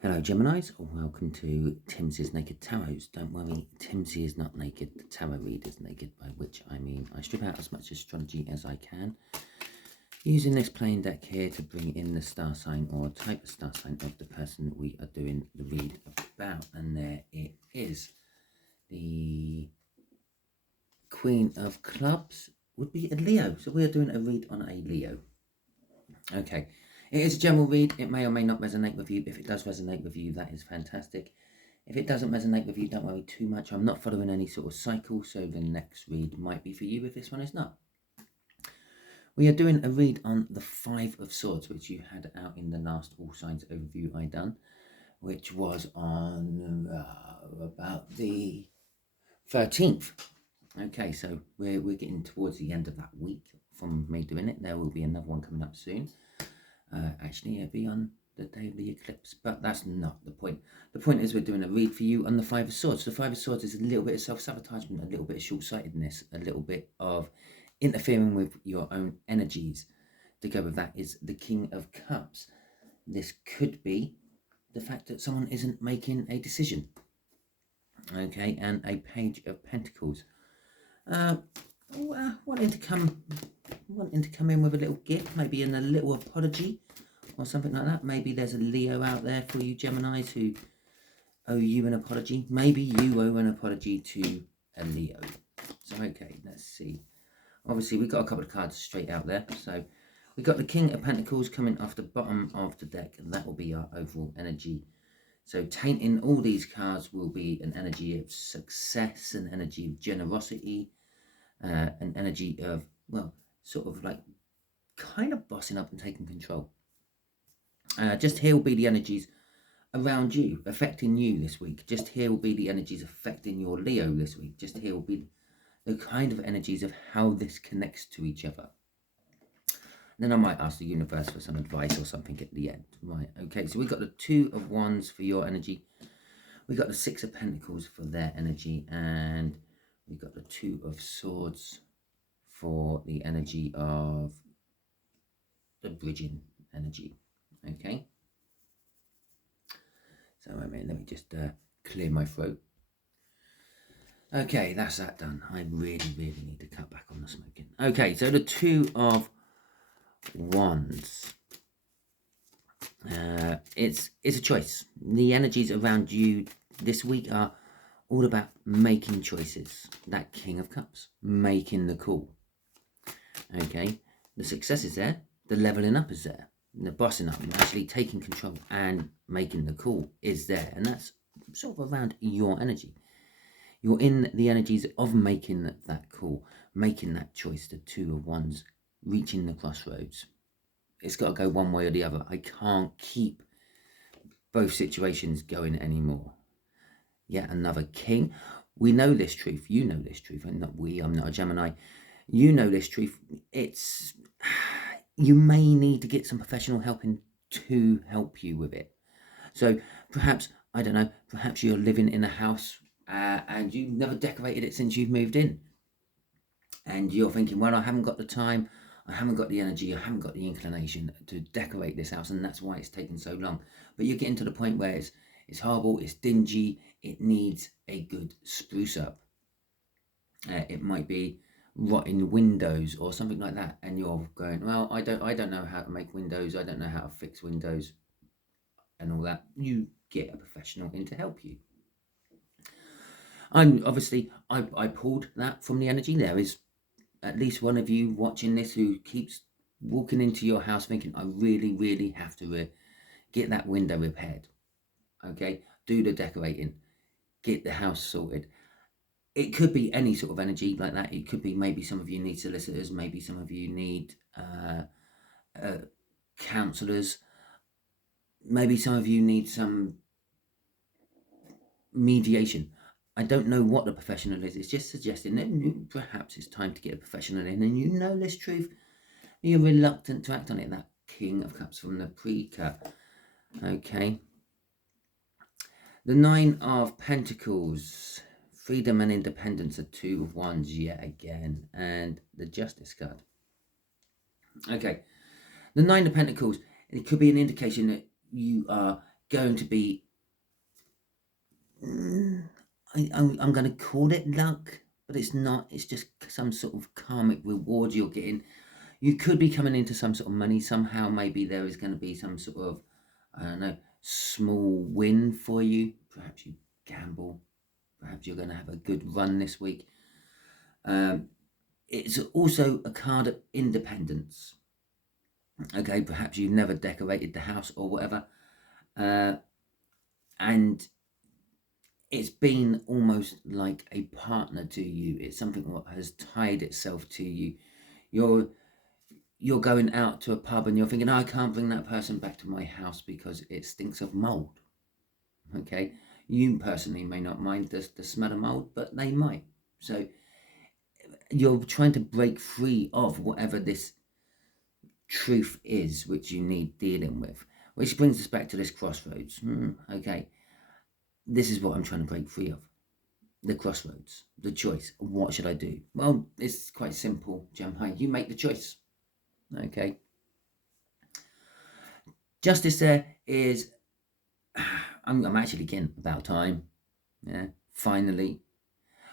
Hello Geminis, welcome to Timsy's Naked Tarot. Don't worry, Timsy is not naked, the tarot reader is naked, by which I mean I strip out as much astrology as I can, using this plain deck here to bring in the star sign or type of star sign of the person we are doing the read about. And there it is. The Queen of Clubs would be a Leo, so we are doing a read on a Leo. Okay. It is a general read. It may or may not resonate with you. If it does resonate with you, that is fantastic. If it doesn't resonate with you, don't worry too much. I'm not following any sort of cycle, so the next read might be for you if this one is not. We are doing a read on the Five of Swords, which you had out in the last All Signs overview I done, which was on about the 13th. Okay, so we're getting towards the end of that week from me doing it. There will be another one coming up soon. Actually, it'll be on the day of the eclipse, but that's not the point. The point is we're doing a read for you on the Five of Swords. The Five of Swords is a little bit of self-sabotagement, a little bit of short-sightedness, a little bit of interfering with your own energies. To go with that is the King of Cups. This could be the fact that someone isn't making a decision. Okay, and a Page of Pentacles. Wanting to come in with a little gift, maybe in a little apology or something like that. Maybe there's a Leo out there for you Geminis who owe you an apology. Maybe you owe an apology to a Leo. So okay, let's see. Obviously we've got a couple of cards straight out there. So we've got the King of Pentacles coming off the bottom of the deck, and that will be our overall energy. So tainting all these cards will be an energy of success, an energy of generosity, an energy of, well, sort of like kind of bossing up and taking control. Just here will be the energies around you, affecting you this week. Just here will be the energies affecting your Leo this week. Just here will be the kind of energies of how this connects to each other. Then I might ask the universe for some advice or something at the end. Right, okay, so we've got the Two of Wands for your energy. We've got the Six of Pentacles for their energy. And we've got the Two of Swords for the energy of the bridging energy. Okay. So let me just clear my throat. Okay, that's that done. I really need to cut back on the smoking. Okay, so the Two of Wands. It's a choice. The energies around you this week are all about making choices. That King of Cups, making the call. Okay, the success is there, the leveling up is there, the bossing up, actually taking control and making the call is there, and that's sort of around your energy. You're in the energies of making that call, making that choice, the Two of Wands, reaching the crossroads. It's got to go one way or the other. I can't keep both situations going anymore. Yet another king. We know this truth. You know this truth. And not we. I'm not a Gemini. You know this truth. It's you may need to get some professional help to help you with it. So perhaps, I don't know, perhaps you're living in a house and you've never decorated it since you've moved in. And you're thinking, well, I haven't got the time, I haven't got the energy, I haven't got the inclination to decorate this house, and that's why it's taken so long. But you're getting to the point where it's horrible, it's dingy, it needs a good spruce up. It might be rotten windows or something like that, and you're going, well, I don't know how to make windows, I don't know how to fix windows and all that. You get a professional in to help you. I pulled that from the energy. There is at least one of you watching this who keeps walking into your house thinking, I really have to get that window repaired. Okay, do the decorating, get the house sorted. It could be any sort of energy like that. It could be maybe some of you need solicitors, maybe some of you need counsellors, maybe some of you need some mediation. I don't know what the professional is. It's just suggesting that perhaps it's time to get a professional in, and you know this truth. You're reluctant to act on it. That King of Cups from the pre-cut. Okay. The Nine of Pentacles. Freedom and independence are Two of Wands yet again. And the Justice card. Okay. The Nine of Pentacles. It could be an indication that you are going to be, I'm going to call it luck, but it's not. It's just some sort of karmic reward you're getting. You could be coming into some sort of money somehow. Maybe there is going to be some sort of, I don't know, small win for you. Perhaps you gamble. Perhaps you're going to have a good run this week. It's also a card of independence. Okay, perhaps you've never decorated the house or whatever. And it's been almost like a partner to you. It's something that has tied itself to you. You're going out to a pub and you're thinking, oh, I can't bring that person back to my house because it stinks of mold. Okay, you personally may not mind the smell of mold, but they might. So you're trying to break free of whatever this truth is which you need dealing with, which brings us back to this crossroads. Okay, this is what I'm trying to break free of. The crossroads, the choice. What should I do? Well, it's quite simple, Gemini. You make the choice. Okay. Justice there is, I'm actually getting about time. Yeah, finally.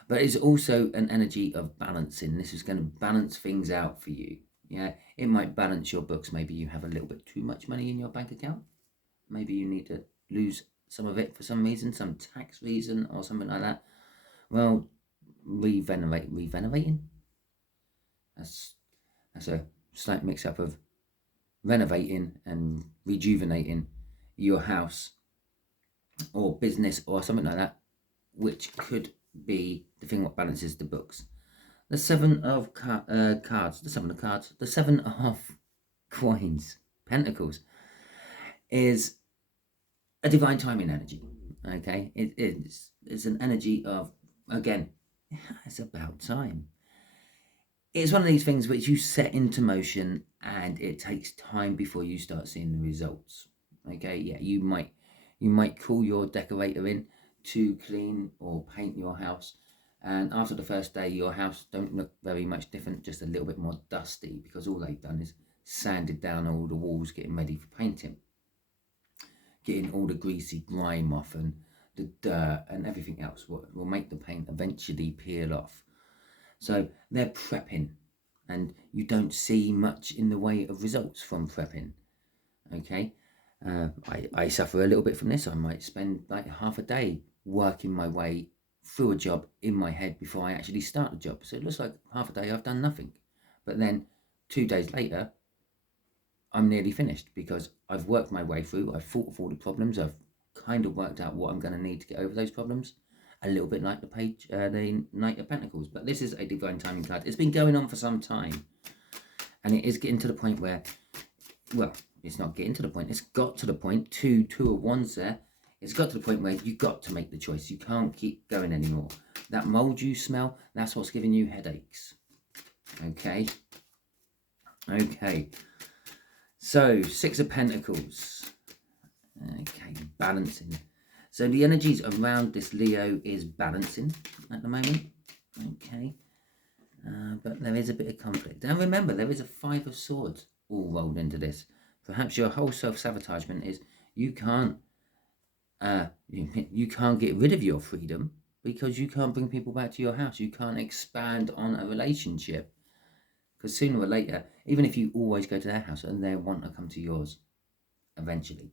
But it's also an energy of balancing. This is going to balance things out for you. Yeah, it might balance your books. Maybe you have a little bit too much money in your bank account. Maybe you need to lose some of it for some reason, some tax reason or something like that. Well, renovating. That's a slight mix-up of renovating and rejuvenating your house or business or something like that, which could be the thing what balances the books. The seven of cards, the seven of coins, pentacles, is a divine timing energy. Okay, it's an energy of, again, it's about time. It's one of these things which you set into motion and it takes time before you start seeing the results. Okay, yeah, you might call your decorator in to clean or paint your house, and after the first day your house don't look very much different, just a little bit more dusty, because all they've done is sanded down all the walls getting ready for painting, getting all the greasy grime off and the dirt and everything else will make the paint eventually peel off. So they're prepping, and you don't see much in the way of results from prepping. Okay, I suffer a little bit from this. I might spend like half a day working my way through a job in my head before I actually start the job. So it looks like half a day I've done nothing. But then 2 days later, I'm nearly finished because I've worked my way through. I've thought of all the problems. I've kind of worked out what I'm going to need to get over those problems. A little bit like the Knight of Pentacles. But this is a divine timing card. It's been going on for some time. And it is getting to the point where, well, it's not getting to the point. It's got to the point. Two of Wands there. It's got to the point where you've got to make the choice. You can't keep going anymore. That mold you smell, that's what's giving you headaches. Okay. Okay. So, Six of Pentacles. Okay, balancing. So the energies around this Leo is balancing at the moment. Okay. But there is a bit of conflict. And remember, there is a Five of Swords all rolled into this. Perhaps your whole self-sabotagement is you can't get rid of your freedom because you can't bring people back to your house. You can't expand on a relationship. Because sooner or later, even if you always go to their house, and they want to come to yours eventually.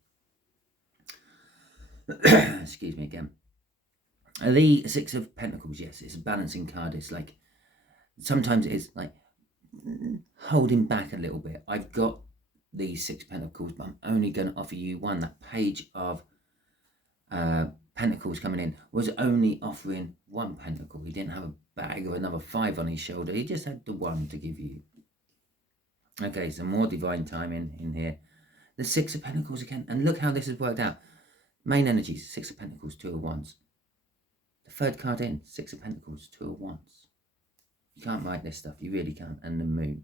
Excuse me again. The Six of Pentacles, yes, it's a balancing card. It's like, sometimes it's like holding back a little bit. I've got these Six Pentacles, but I'm only going to offer you one. That Page of Pentacles coming in was only offering one pentacle. He didn't have a bag or another five on his shoulder. He just had the one to give you. Okay, so more divine timing in here. The Six of Pentacles again. And look how this has worked out. Main energies, Six of Pentacles, Two of Wands. The third card in, Six of Pentacles, Two of Wands. You can't write this stuff. You really can't. And the Moon.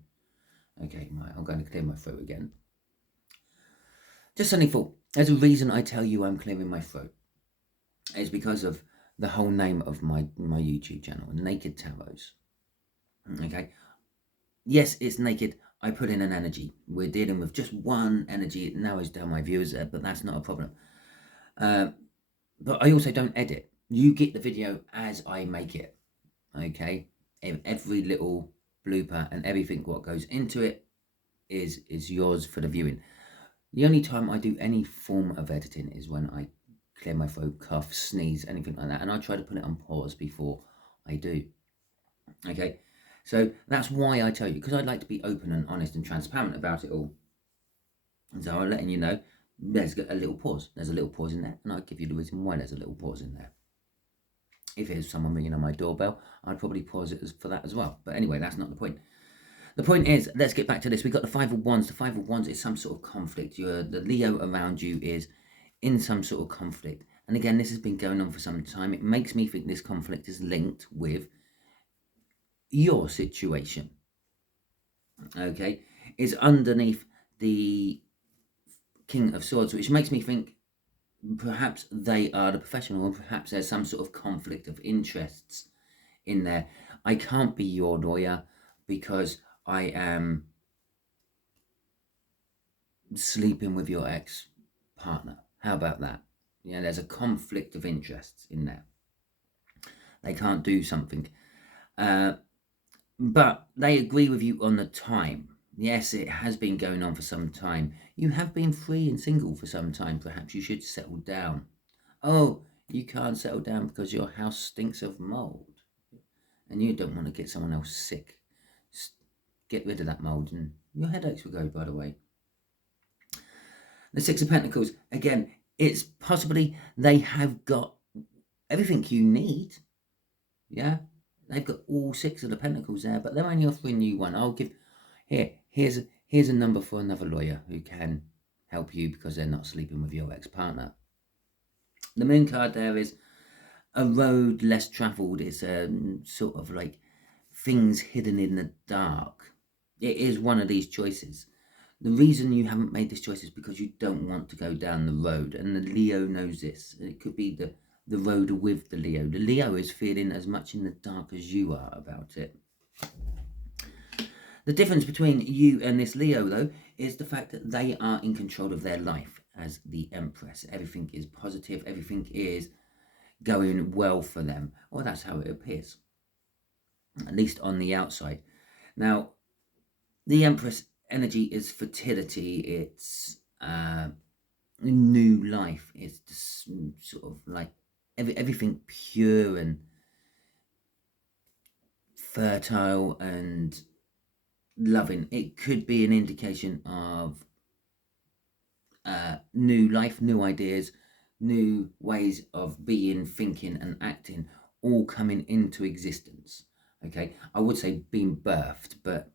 Okay, right, I'm going to clear my throat again. Just suddenly thought, there's a reason I tell you I'm clearing my throat. It's because of the whole name of my YouTube channel, Naked Tarots. Okay. Yes, it's naked. I put in an energy. We're dealing with just one energy. It narrows down my viewers, but that's not a problem. But I also don't edit. You get the video as I make it, okay? Every little blooper and everything what goes into it is yours for the viewing. The only time I do any form of editing is when I clear my throat, cough, sneeze, anything like that, and I try to put it on pause before I do. Okay, so that's why I tell you, because I'd like to be open and honest and transparent about it all. And so I'm letting you know there's a little pause. There's a little pause in there, and I'll give you the reason why there's a little pause in there. If there's someone ringing on my doorbell, I'd probably pause it for that as well. But anyway, that's not the point. The point is, let's get back to this. We've got the Five of Wands. The Five of Wands is some sort of conflict. The Leo around you is in some sort of conflict. And again, this has been going on for some time. It makes me think this conflict is linked with your situation. Okay? It's underneath the King of Swords, which makes me think perhaps they are the professional, or perhaps there's some sort of conflict of interests in there. I can't be your lawyer because I am sleeping with your ex-partner. How about that? Yeah, there's a conflict of interests in there. They can't do something. But they agree with you on the time. Yes, it has been going on for some time. You have been free and single for some time. Perhaps you should settle down. Oh, you can't settle down because your house stinks of mold. And you don't want to get someone else sick. Get rid of that mold and your headaches will go, by the way. The Six of Pentacles, again, it's possibly they have got everything you need. Yeah, they've got all six of the Pentacles there, but they're only offering you one. I'll give, here's a number for another lawyer who can help you because they're not sleeping with your ex-partner. The Moon card there is a road less travelled. It's sort of like things hidden in the dark. It is one of these choices. The reason you haven't made this choice is because you don't want to go down the road, and the Leo knows this. It could be the road with the Leo. The Leo is feeling as much in the dark as you are about it. The difference between you and this Leo, though, is the fact that they are in control of their life as the Empress. Everything is positive. Everything is going well for them. Well, that's how it appears, at least on the outside. Now, the Empress energy is fertility. It's new life. It's just sort of like everything pure and fertile and loving. It could be an indication of new life, new ideas, new ways of being, thinking and acting all coming into existence. Okay, I would say being birthed, but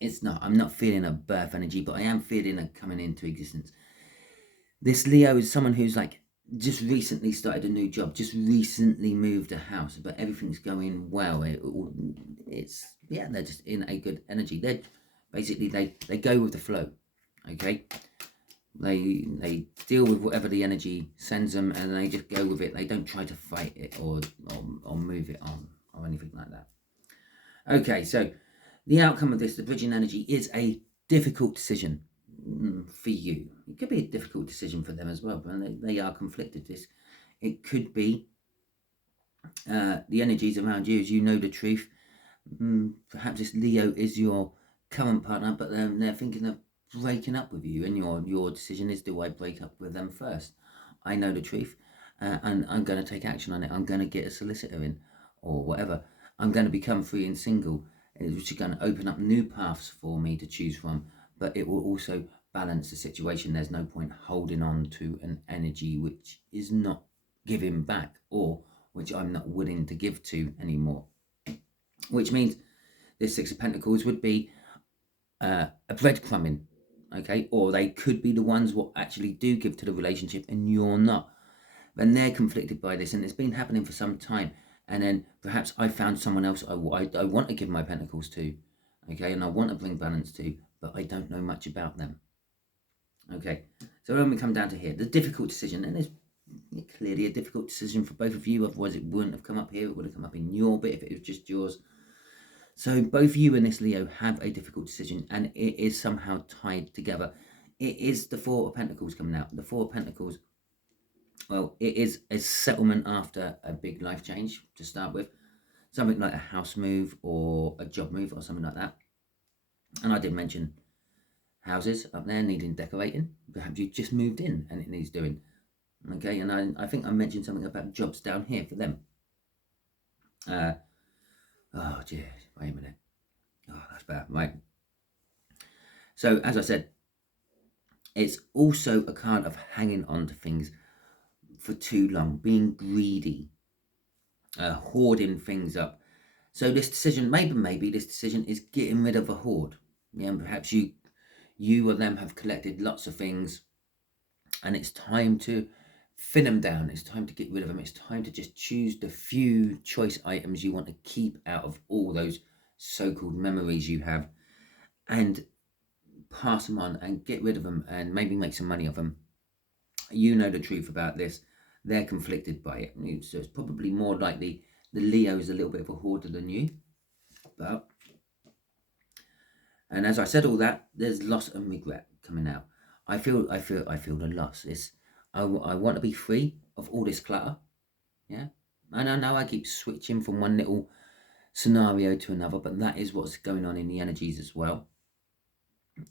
it's not. I'm not feeling a birth energy, but I am feeling a coming into existence. This Leo is someone who's like just recently started a new job, just recently moved a house, but everything's going well. It's yeah, they're just in a good energy. They're basically they go with the flow. Okay, they deal with whatever the energy sends them, and they just go with it. They don't try to fight it or move it on or anything like that. Okay, so the outcome of this, the bridging energy, is a difficult decision for you. It could be a difficult decision for them as well, but they are conflicted. It could be the energies around you as you know the truth. Perhaps this Leo is your current partner, but they're thinking of breaking up with you, and your decision is, do I break up with them first? I know the truth, and I'm going to take action on it. I'm going to get a solicitor in or whatever. I'm going to become free and single, which is going to open up new paths for me to choose from, but it will also balance the situation. There's no point holding on to an energy which is not giving back, or which I'm not willing to give to anymore. Which means this Six of Pentacles would be a breadcrumbing, okay? Or they could be the ones what actually do give to the relationship and you're not. And they're conflicted by this, and it's been happening for some time. And then perhaps I found someone else I want to give my Pentacles to, okay? And I want to bring balance to, but I don't know much about them. Okay, so when we come down to here, the difficult decision, and it's clearly a difficult decision for both of you, otherwise it wouldn't have come up here. It would have come up in your bit if it was just yours. So both you and this Leo have a difficult decision, and it is somehow tied together. It is the Four of Pentacles coming out. The Four of Pentacles Well, it is a settlement after a big life change to start with. Something like a house move or a job move or something like that. And I did mention houses up there needing decorating. Perhaps you just moved in and it needs doing. Okay, and I think I mentioned something about jobs down here for them. Oh, dear, wait a minute. Oh, that's bad, right? So, as I said, it's also a card of hanging on to things for too long, being greedy, hoarding things up. So this decision, maybe this decision is getting rid of a hoard. Yeah, and perhaps you or them have collected lots of things, and it's time to thin them down. It's time to get rid of them. It's time to just choose the few choice items you want to keep out of all those so-called memories you have, and pass them on and get rid of them and maybe make some money of them. You know the truth about this. They're conflicted by it. So it's probably more likely the Leo is a little bit of a hoarder than you. But, and as I said all that, there's loss and regret coming out. I feel the loss. I want to be free of all this clutter. Yeah. And I know I keep switching from one little scenario to another, but that is what's going on in the energies as well.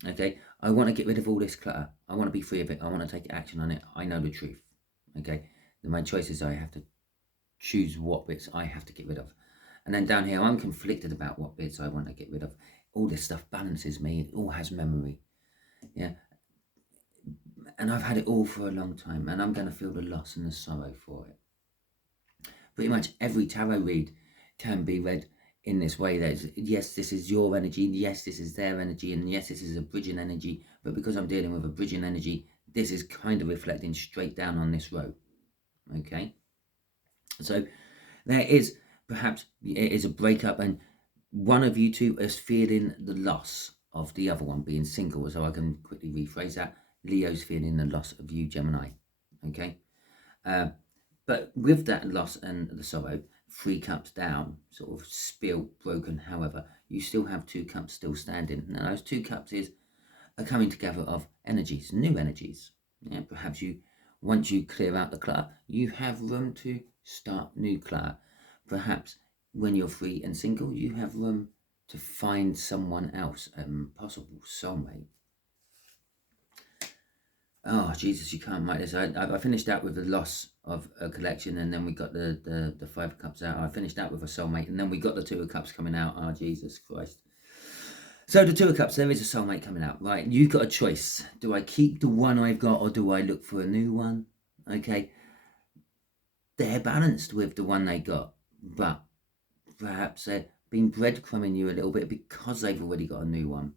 Okay, I want to get rid of all this clutter. I want to be free of it. I want to take action on it. I know the truth. Okay, my choice is I have to choose what bits I have to get rid of. And then down here, I'm conflicted about what bits I want to get rid of. All this stuff balances me. It all has memory. Yeah, and I've had it all for a long time, and I'm going to feel the loss and the sorrow for it. Pretty much every tarot read can be read in this way. There's, yes, this is your energy, yes, this is their energy, and yes, this is a bridging energy, but because I'm dealing with a bridging energy, this is kind of reflecting straight down on this row. Okay, so there is perhaps it is a breakup, and one of you two is feeling the loss of the other one being single. So I can quickly rephrase that. Leo's feeling the loss of you, Gemini. Okay, but with that loss and the sorrow, 3 cups down, sort of spilled, broken, however, you still have 2 cups still standing. Now those 2 cups is a coming together of energies, new energies. Yeah, perhaps once you clear out the clutter, you have room to start new clutter. Perhaps when you're free and single, you have room to find someone else, a possible soulmate. Oh, Jesus, you can't write this. I finished out with the loss of a collection, and then we got the 5 of cups out. I finished out with a soulmate, and then we got the 2 of cups coming out. Oh, Jesus Christ. So the 2 of cups, there is a soulmate coming out. Right, you've got a choice. Do I keep the one I've got, or do I look for a new one? Okay. They're balanced with the one they got, but perhaps they're being breadcrumbing you a little bit because they've already got a new one.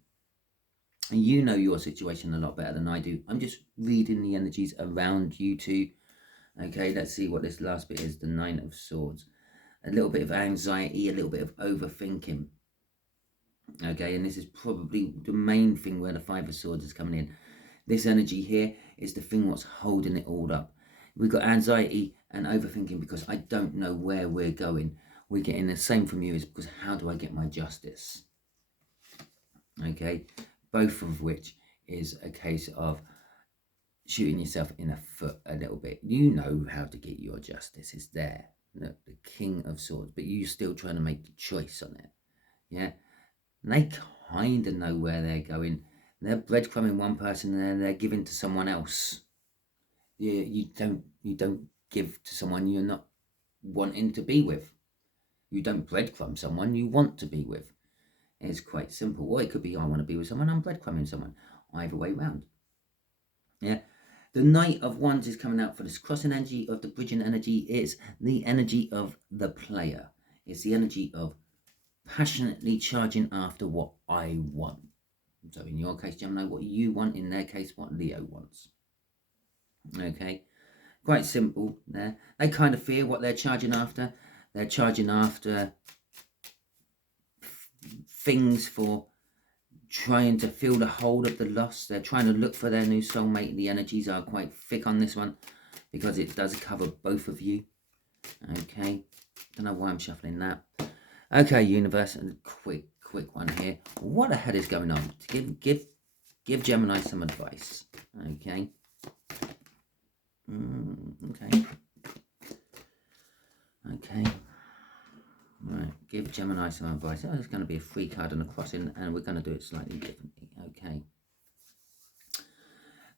And you know your situation a lot better than I do. I'm just reading the energies around you two. Okay, let's see what this last bit is. The 9 of Swords. A little bit of anxiety, a little bit of overthinking. Okay, and this is probably the main thing where the 5 of Swords is coming in. This energy here is the thing what's holding it all up. We've got anxiety and overthinking because I don't know where we're going. We're getting the same from you is because how do I get my justice? Okay, both of which is a case of shooting yourself in the foot a little bit. You know how to get your justice. It's there. Look, the King of Swords, but you're still trying to make the choice on it. Yeah, and they kind of know where they're going. They're breadcrumbing one person and then they're giving to someone else. You don't give to someone you're not wanting to be with. You don't breadcrumb someone you want to be with. It's quite simple. Or it could be I want to be with someone, I'm breadcrumbing someone. Either way round. Yeah. The Knight of Wands is coming out for this crossing energy of the bridging energy. Is the energy of the player. It's the energy of passionately charging after what I want. So in your case, Gemini, what you want. In their case, what Leo wants. Okay. Quite simple there. They kind of fear what they're charging after. They're charging after things for trying to feel the hold of the loss. They're trying to look for their new soulmate. The energies are quite thick on this one because it does cover both of you. Okay. Don't know why I'm shuffling that. Okay, universe, and quick one here. What the hell is going on? Give Gemini some advice. Okay. Okay. Okay. Right, give Gemini some advice. Oh, there's going to be a free card and a crossing, and we're going to do it slightly differently. Okay.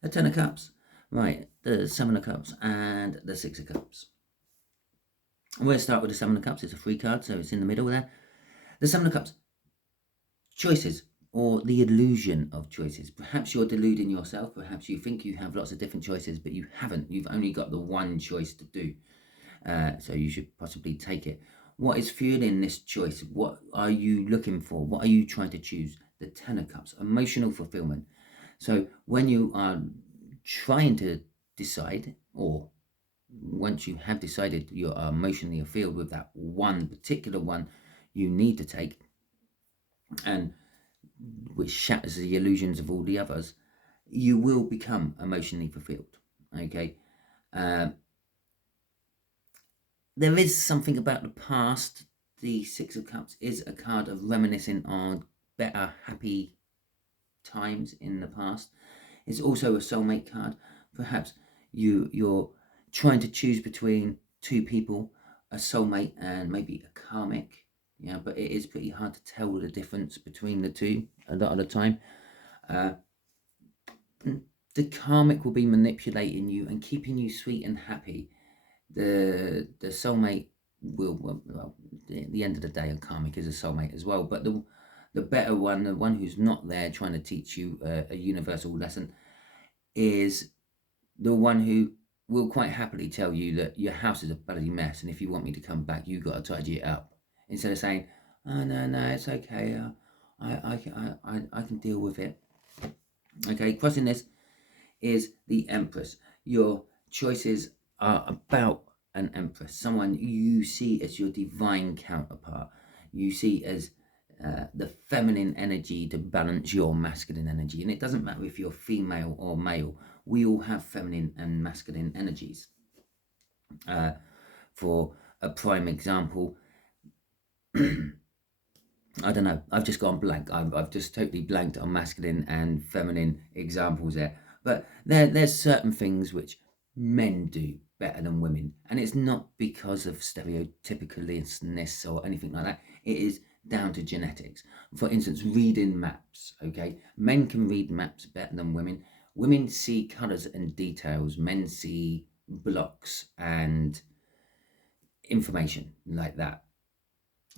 The Ten of Cups. Right, the Seven of Cups and the Six of Cups. We'll start with the Seven of Cups. It's a free card, so it's in the middle there. The Seven of Cups. Choices, or the illusion of choices. Perhaps you're deluding yourself. Perhaps you think you have lots of different choices, but you haven't. You've only got the one choice to do. So you should possibly take it. What is fueling this choice? What are you looking for? What are you trying to choose? The Ten of Cups, emotional fulfillment. So when you are trying to decide, or once you have decided you are emotionally fulfilled with that one particular one you need to take, and which shatters the illusions of all the others, you will become emotionally fulfilled. Okay. There is something about the past. The Six of Cups is a card of reminiscing on better, happy times in the past. It's also a soulmate card. Perhaps you're trying to choose between two people, a soulmate and maybe a karmic. Yeah, but it is pretty hard to tell the difference between the two a lot of the time. The karmic will be manipulating you and keeping you sweet and happy. The soulmate will, well, at the end of the day, a karmic is a soulmate as well. But the better one, the one who's not there trying to teach you a universal lesson, is the one who will quite happily tell you that your house is a bloody mess, and if you want me to come back, you got to tidy it up. Instead of saying, "Oh no, it's okay. I can deal with it." Okay, crossing this is the Empress. Your choices are about an Empress, someone you see as your divine counterpart. You see as the feminine energy to balance your masculine energy. And it doesn't matter if you're female or male, we all have feminine and masculine energies. For a prime example, I don't know, I've just gone blank. I've just totally blanked on masculine and feminine examples there. But there's certain things which men do better than women. And it's not because of stereotypicalness or anything like that. It is down to genetics. For instance, reading maps, okay? Men can read maps better than women. Women see colours and details. Men see blocks and information like that.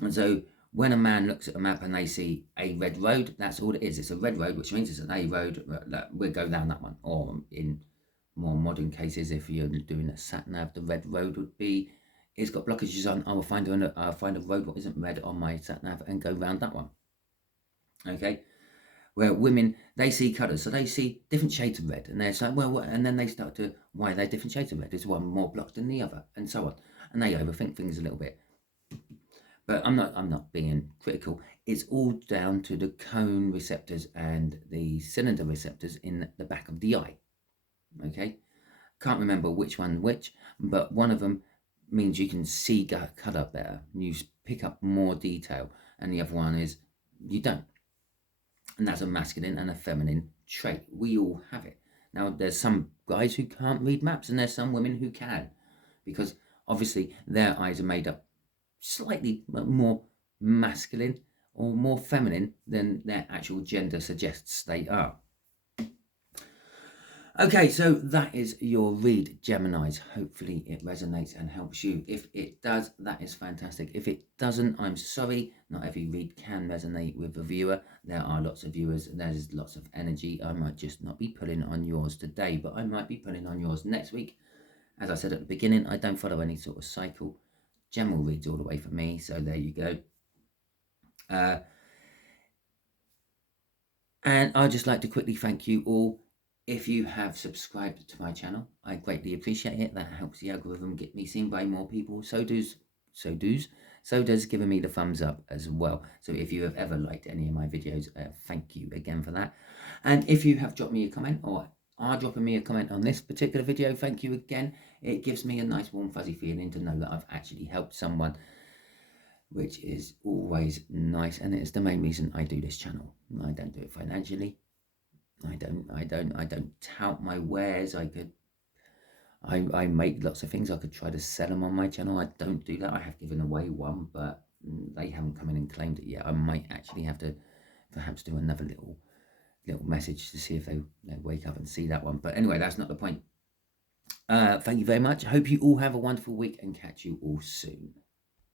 And so when a man looks at a map and they see a red road, that's all it is. It's a red road, which means it's an A road. We'll go down that one. Or in more modern cases, if you're doing a sat nav, the red road would be, it's got blockages on. I'll find a road that isn't red on my sat nav and go round that one. Okay. Where women, they see colours, so they see different shades of red, and they're like, well, what? And then they start to, why are they different shades of red? Is one more blocked than the other, and so on. And they overthink things a little bit. But I'm not being critical. It's all down to the cone receptors and the cylinder receptors in the back of the eye. Okay, can't remember which one which, but one of them means you can see colour better, you pick up more detail, and the other one is you don't. And that's a masculine and a feminine trait. We all have it. Now, there's some guys who can't read maps, and there's some women who can, because obviously their eyes are made up slightly more masculine or more feminine than their actual gender suggests they are. Okay, so that is your read, Geminis. Hopefully it resonates and helps you. If it does, that is fantastic. If it doesn't, I'm sorry. Not every read can resonate with a viewer. There are lots of viewers, there's lots of energy. I might just not be pulling on yours today, but I might be pulling on yours next week. As I said at the beginning, I don't follow any sort of cycle. General reads all the way for me, so there you go. And I'd just like to quickly thank you all. If you have subscribed to my channel, I greatly appreciate it. That helps the algorithm get me seen by more people. So does giving me the thumbs up as well. So if you have ever liked any of my videos, thank you again for that. And if you have dropped me a comment or are dropping me a comment on this particular video, thank you again. It gives me a nice warm fuzzy feeling to know that I've actually helped someone, which is always nice, and it's the main reason I do this channel. I don't do it financially. I don't tout my wares. I make lots of things. I could try to sell them on my channel. I don't do that. I have given away one, but they haven't come in and claimed it yet. I might actually have to perhaps do another little message to see if they wake up and see that one. But anyway, that's not the point. Thank you very much. I hope you all have a wonderful week and catch you all soon.